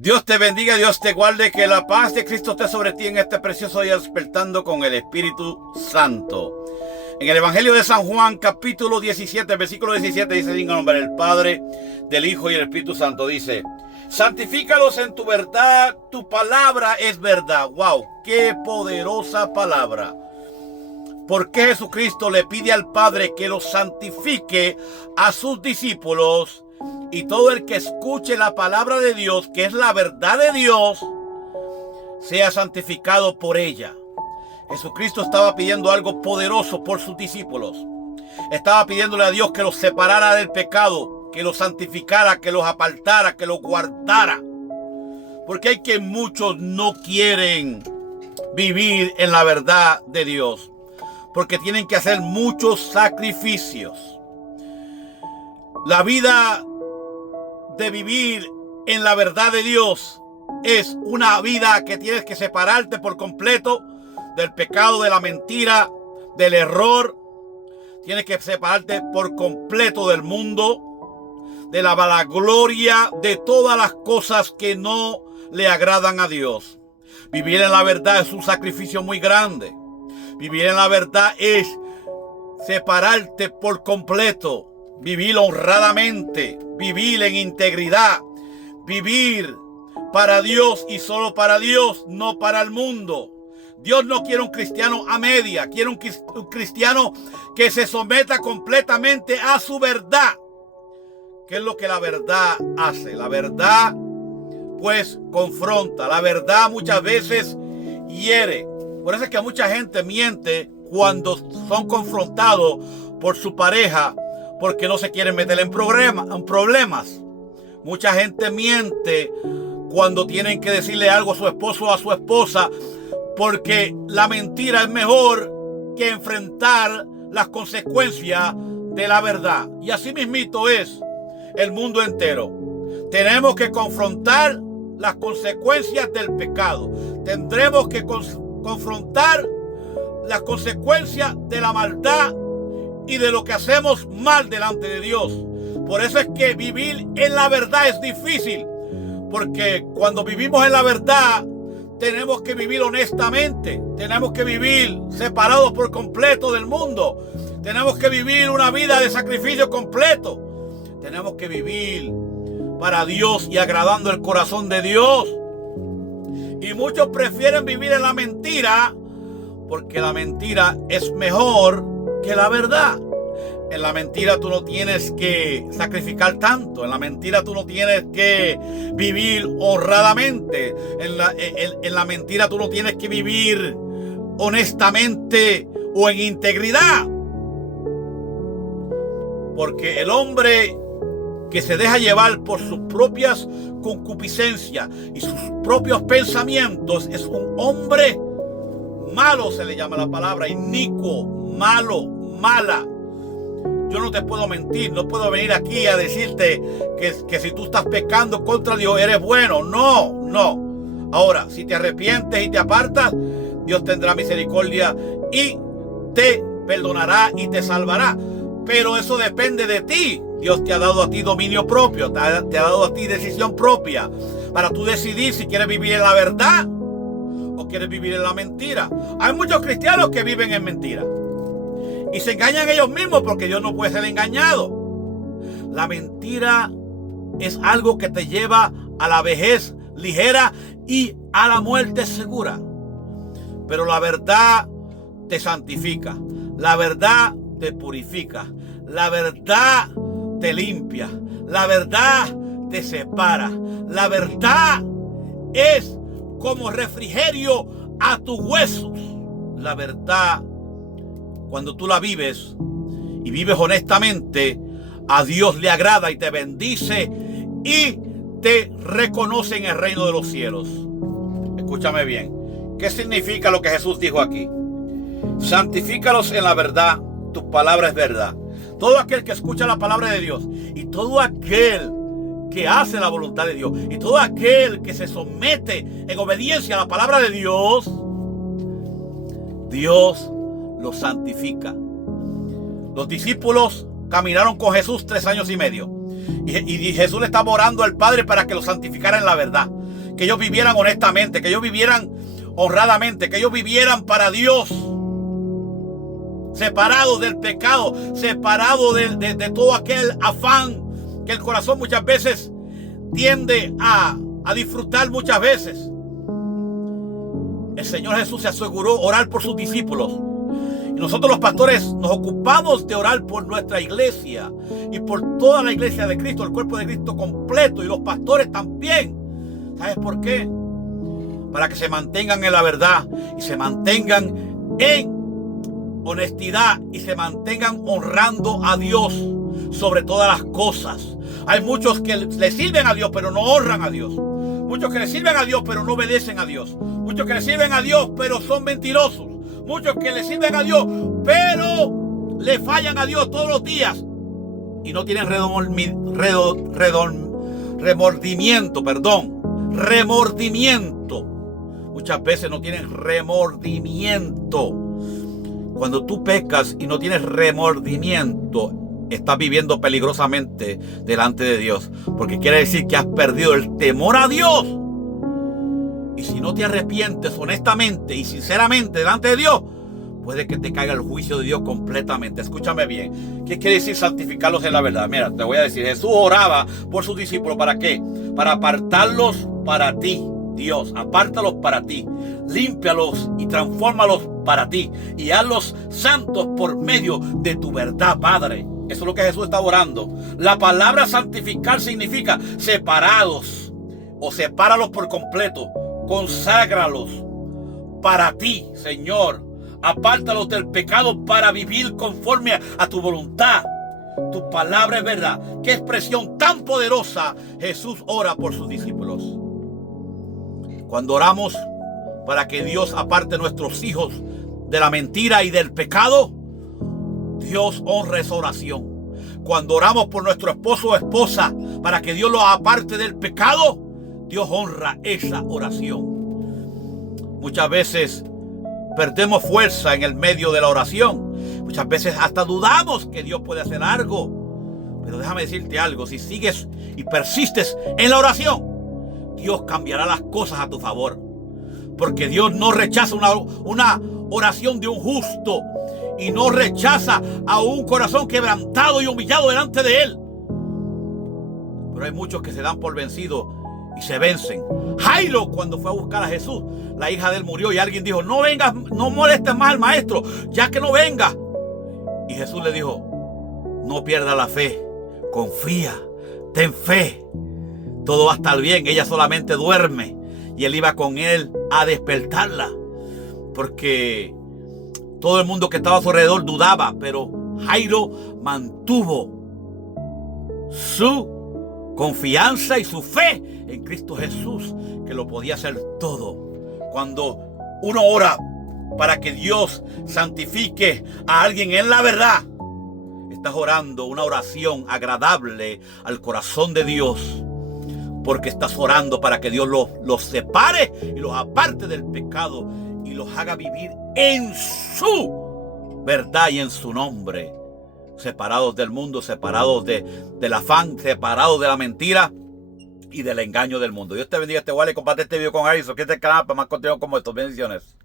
Dios te bendiga, Dios te guarde, que la paz de Cristo esté sobre ti en este precioso día, despertando con el Espíritu Santo. En el Evangelio de San Juan, capítulo 17, versículo 17, dice: en el nombre del Padre, del Hijo y del Espíritu Santo. Dice: santifícalos en tu verdad, tu palabra es verdad. ¡Wow! ¡Qué poderosa palabra! ¿Por qué Jesucristo le pide al Padre que los santifique a sus discípulos? Y todo el que escuche la palabra de Dios, que es la verdad de Dios, sea santificado por ella. Jesucristo estaba pidiendo algo poderoso por sus discípulos. Estaba pidiéndole a Dios que los separara del pecado, que los santificara, que los apartara, que los guardara. Porque hay que muchos no quieren vivir en la verdad de Dios, porque tienen que hacer muchos sacrificios. La vida de vivir en la verdad de Dios es una vida que tienes que separarte por completo del pecado, de la mentira, del error. Tienes que separarte por completo del mundo, de la vanagloria, de todas las cosas que no le agradan a Dios. Vivir en la verdad es un sacrificio muy grande. Vivir en la verdad es separarte por completo. Vivir honradamente, vivir en integridad, vivir para Dios y solo para Dios, no para el mundo. Dios no quiere un cristiano a media, quiere un cristiano que se someta completamente a su verdad. ¿Qué es lo que la verdad hace? La verdad, pues, confronta. La verdad muchas veces hiere. Por eso es que mucha gente miente cuando son confrontados por su pareja, porque no se quieren meter en problemas. Mucha gente miente cuando tienen que decirle algo a su esposo o a su esposa, porque la mentira es mejor que enfrentar las consecuencias de la verdad. Y así mismito es el mundo entero. Tenemos que confrontar las consecuencias del pecado. Tendremos que confrontar las consecuencias de la maldad y de lo que hacemos mal delante de Dios. Por eso es que vivir en la verdad es difícil, porque cuando vivimos en la verdad tenemos que vivir honestamente, tenemos que vivir separados por completo del mundo, tenemos que vivir una vida de sacrificio completo, tenemos que vivir para Dios y agradando el corazón de Dios. Y muchos prefieren vivir en la mentira, porque la mentira es mejor que la verdad. En la mentira tú no tienes que sacrificar tanto. En la mentira tú no tienes que vivir honradamente. En la mentira tú no tienes que vivir honestamente o en integridad. Porque el hombre que se deja llevar por sus propias concupiscencias y sus propios pensamientos es un hombre malo, se le llama la palabra, inicuo, malo, mala. Yo no te puedo mentir, no puedo venir aquí a decirte que si tú estás pecando contra Dios eres bueno. No. Ahora, si te arrepientes y te apartas, Dios tendrá misericordia y te perdonará y te salvará. Pero eso depende de ti. Dios te ha dado a ti dominio propio, te ha dado a ti decisión propia para tú decidir si quieres vivir en la verdad o quieres vivir en la mentira. Hay muchos cristianos que viven en mentira y se engañan ellos mismos, porque Dios no puede ser engañado. La mentira es algo que te lleva a la vejez ligera y a la muerte segura. Pero la verdad te santifica, la verdad te purifica, la verdad te limpia, la verdad te separa. La verdad es como refrigerio a tus huesos. La verdad, cuando tú la vives y vives honestamente, a Dios le agrada y te bendice y te reconoce en el reino de los cielos. Escúchame bien. ¿Qué significa lo que Jesús dijo aquí? Santifícalos en la verdad, tu palabra es verdad. Todo aquel que escucha la palabra de Dios y todo aquel que hace la voluntad de Dios y todo aquel que se somete en obediencia a la palabra de Dios, Dios lo santifica. Los discípulos caminaron con Jesús 3 años y medio y Jesús le estaba orando al Padre para que lo santificara en la verdad. que ellos vivieran honestamente, que ellos vivieran honradamente, que ellos vivieran para Dios, separados del pecado, separados de todo aquel afán que el corazón muchas veces tiende a disfrutar muchas veces. El Señor Jesús se aseguró orar por sus discípulos. Y nosotros los pastores nos ocupamos de orar por nuestra iglesia y por toda la iglesia de Cristo, el cuerpo de Cristo completo, y los pastores también. ¿Sabes por qué? Para que se mantengan en la verdad y se mantengan en honestidad y se mantengan honrando a Dios sobre todas las cosas. Hay muchos que le sirven a Dios pero no honran a Dios. Muchos que le sirven a Dios pero no obedecen a Dios. Muchos que le sirven a Dios pero son mentirosos. Muchos que le sirven a Dios pero le fallan a Dios todos los días y no tienen remordimiento. Muchas veces no tienen remordimiento. Cuando tú pecas y no tienes remordimiento, estás viviendo peligrosamente delante de Dios, porque quiere decir que has perdido el temor a Dios. Y si no te arrepientes honestamente y sinceramente delante de Dios, puede que te caiga el juicio de Dios completamente. Escúchame bien. ¿Qué quiere decir santificarlos en la verdad? Mira, te voy a decir, Jesús oraba por sus discípulos. ¿Para qué? Para apartarlos para ti. Dios, apártalos para ti, límpialos y transfórmalos para ti y hazlos santos por medio de tu verdad, Padre. Eso es lo que Jesús está orando. La palabra santificar significa separados o sepáralos por completo, conságralos para ti, Señor. Apártalos del pecado para vivir conforme a tu voluntad. Tu palabra es verdad. Qué expresión tan poderosa. Jesús ora por sus discípulos. Cuando oramos para que Dios aparte a nuestros hijos de la mentira y del pecado, Dios honra esa oración. Cuando oramos por nuestro esposo o esposa para que Dios los aparte del pecado, Dios honra esa oración. Muchas veces perdemos fuerza en el medio de la oración. Muchas veces hasta dudamos que Dios puede hacer algo. Pero déjame decirte algo, si sigues y persistes en la oración, Dios cambiará las cosas a tu favor. Porque Dios no rechaza una oración de un justo y no rechaza a un corazón quebrantado y humillado delante de Él. Pero hay muchos que se dan por vencidos y se vencen. Jairo, cuando fue a buscar a Jesús, la hija de él murió y alguien dijo: no vengas, no molestes más al maestro, ya que no venga. Y Jesús le dijo: no pierdas la fe, confía, ten fe. Todo va a estar bien, ella solamente duerme. Y él iba con él a despertarla. Porque todo el mundo que estaba a su alrededor dudaba. Pero Jairo mantuvo su confianza y su fe en Cristo Jesús, que lo podía hacer todo. Cuando uno ora para que Dios santifique a alguien en la verdad, estás orando una oración agradable al corazón de Dios. Porque estás orando para que Dios los separe y los aparte del pecado y los haga vivir en su verdad y en su nombre. Separados del mundo, separados del afán, separados de la mentira y del engaño del mundo. Dios te bendiga, te guarde y comparte este video con alguien. Suscríbete al canal para más contenido como estos. Bendiciones.